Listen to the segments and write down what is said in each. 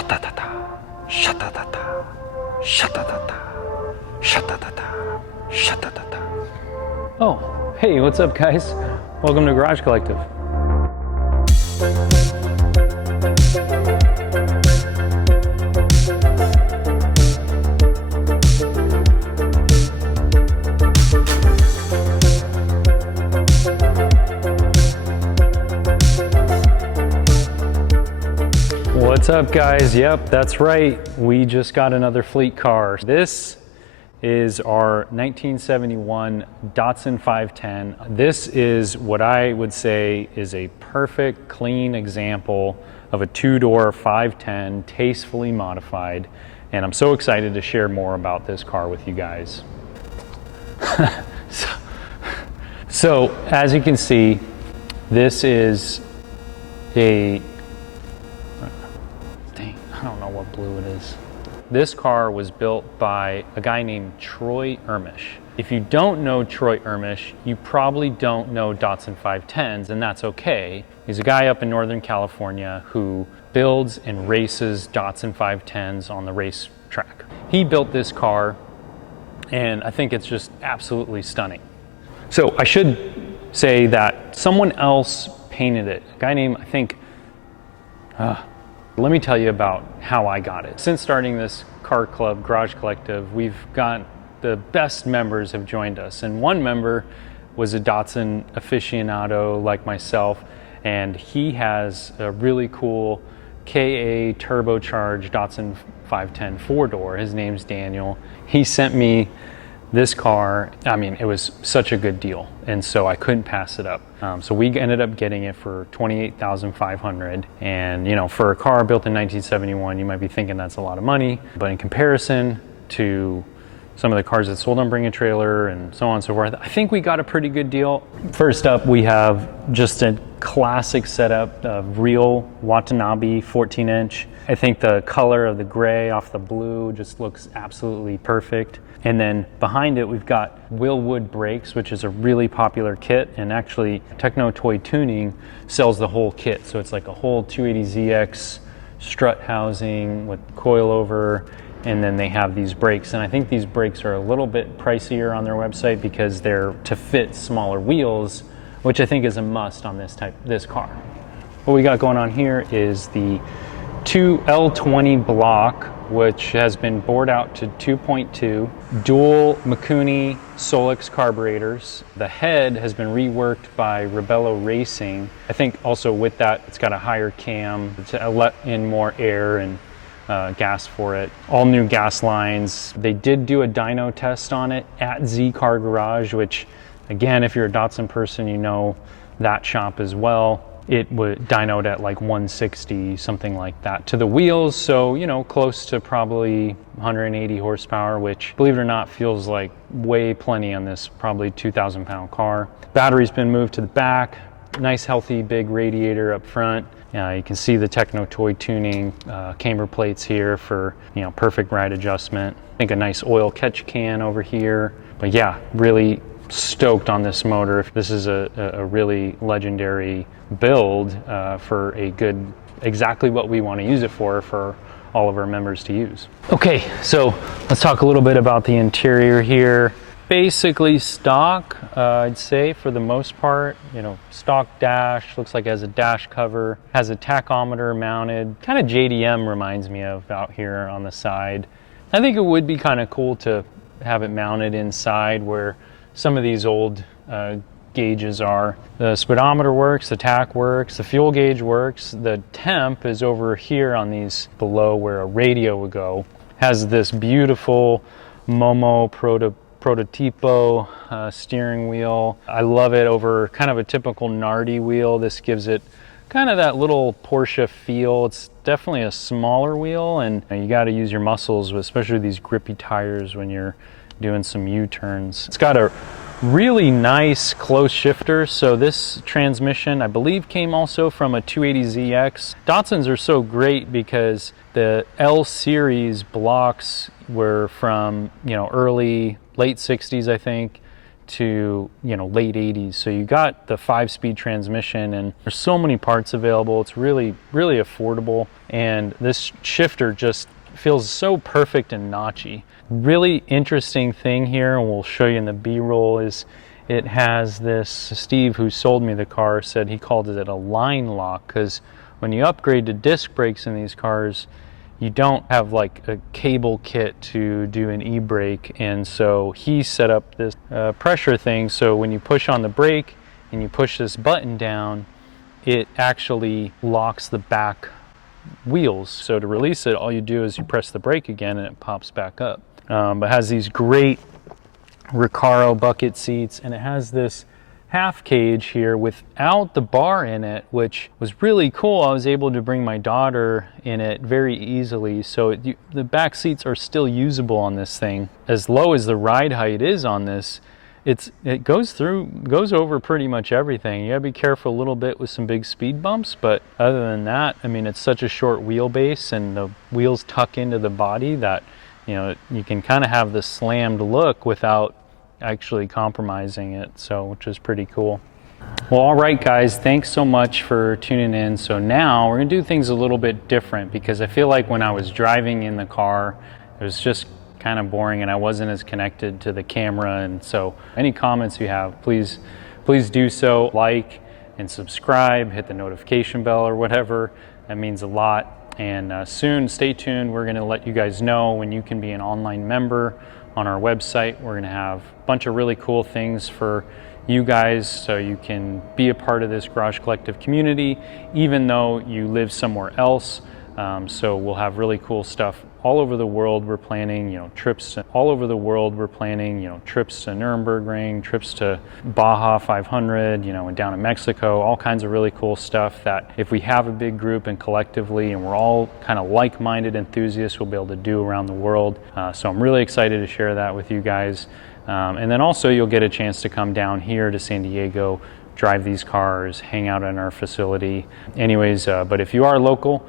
Shatatata, shatatata, shatatata, shatatata, shatatata. Oh, hey, what's up, guys? Welcome to Garage Collective. What's up, guys? Yep, that's right. We just got another fleet car. This is our 1971 Datsun 510. This is what I would say is a perfect, clean example of a two-door 510, tastefully modified. And I'm so excited to share more about this car with you guys. So, as you can see, this is a I don't know what blue it is. This car was built by a guy named Troy Ermish. If you don't know Troy Ermish, you probably don't know Datsun 510s, and that's okay. He's a guy up in Northern California who builds and races Datsun 510s on the racetrack. He built this car, and I think it's just absolutely stunning. So I should say that someone else painted it. A guy named, I think, let me tell you about how I got it. Since starting this car club, Garage Collective, we've got the best members have joined us. And one member was a Datsun aficionado like myself, and he has a really cool KA turbocharged Datsun 510 four-door. His name's Daniel. He sent me this car. I mean, it was such a good deal, and so I couldn't pass it up. So we ended up getting it for $28,500, and you know, for a car built in 1971, you might be thinking that's a lot of money, but in comparison to some of the cars that sold on Bring a Trailer and so on and so forth, I think we got a pretty good deal. First up, we have just a classic setup of real Watanabe 14-inch. I think the color of the gray off the blue just looks absolutely perfect. And then behind it, we've got Willwood brakes, which is a really popular kit. And actually, Techno Toy Tuning sells the whole kit. So it's like a whole 280ZX strut housing with coilover. And then they have these brakes. And I think these brakes are a little bit pricier on their website because they're to fit smaller wheels, which I think is a must on this car. What we got going on here is the L20 block, which has been bored out to 2.2, dual Mikuni Solix carburetors. The head has been reworked by Rebello Racing. I think also with that, it's got a higher cam to let in more air and gas for it. All new gas lines. They did do a dyno test on it at Z Car Garage, which again, if you're a Datsun person, you know that shop as well. It would dynoed at like 160, something like that, to the wheels. So, you know, close to probably 180 horsepower, which, believe it or not, feels like way plenty on this probably 2,000 pound car. Battery's been moved to the back. Nice, healthy, big radiator up front. You can see the Techno Toy Tuning camber plates here for, you know, perfect ride adjustment. I think a nice oil catch can over here. But yeah, really stoked on this motor. This is a really legendary build for a good, exactly what we want to use it for all of our members to use. Okay, so let's talk a little bit about the interior here. Basically stock, I'd say for the most part. You know, stock dash, looks like it has a dash cover, has a tachometer mounted. Kind of JDM reminds me of out here on the side. I think it would be kind of cool to have it mounted inside where some of these old gauges are. The speedometer works, the tach works, the fuel gauge works. The temp is over here on these below where a radio would go. Has this beautiful Momo Prototipo steering wheel. I love it over kind of a typical Nardi wheel. This gives it kind of that little Porsche feel. It's definitely a smaller wheel, and you got to use your muscles, especially these grippy tires when you're doing some U-turns. It's got a really nice close shifter. So this transmission, I believe, came also from a 280ZX. Datsuns are so great because the L series blocks were from, you know, late 60s, I think, to, you know, late 80s. So you got the 5-speed transmission, and there's so many parts available. It's really, really affordable. And this shifter just feels so perfect and notchy. Really interesting thing here, and we'll show you in the B-roll, is it has this, Steve, who sold me the car, said he called it a line lock, because when you upgrade to disc brakes in these cars, you don't have like a cable kit to do an e-brake, and so he set up this pressure thing, so when you push on the brake and you push this button down, it actually locks the back wheels. So to release it, all you do is you press the brake again and it pops back up. But it has these great Recaro bucket seats, and it has this half cage here without the bar in it, which was really cool. I was able to bring my daughter in it very easily, so the back seats are still usable on this thing. As low as the ride height is on this, it goes over pretty much everything. You gotta be careful a little bit with some big speed bumps, but other than that, I mean, it's such a short wheelbase and the wheels tuck into the body that, you know, you can kind of have the slammed look without actually compromising it, so which is pretty cool. Well, all right guys, thanks so much for tuning in. So now we're gonna do things a little bit different, because I feel like when I was driving in the car, it was just kind of boring and I wasn't as connected to the camera. And so any comments you have, please do so. Like and subscribe, hit the notification bell or whatever. That means a lot. And soon, stay tuned, we're gonna let you guys know when you can be an online member on our website. We're gonna have a bunch of really cool things for you guys, so you can be a part of this Garage Collective community, even though you live somewhere else. So we'll have really cool stuff all over the world. We're planning, you know, trips all over the world. We're planning, you know, trips to Nürburgring, trips to Baja 500, you know, and down in Mexico, all kinds of really cool stuff that if we have a big group and collectively, and we're all kind of like-minded enthusiasts, we'll be able to do around the world. So I'm really excited to share that with you guys. And then also you'll get a chance to come down here to San Diego, drive these cars, hang out in our facility. Anyways, but if you are local,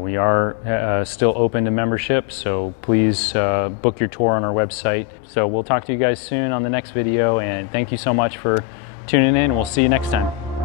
we are still open to membership, so please book your tour on our website. So we'll talk to you guys soon on the next video, and thank you so much for tuning in. We'll see you next time.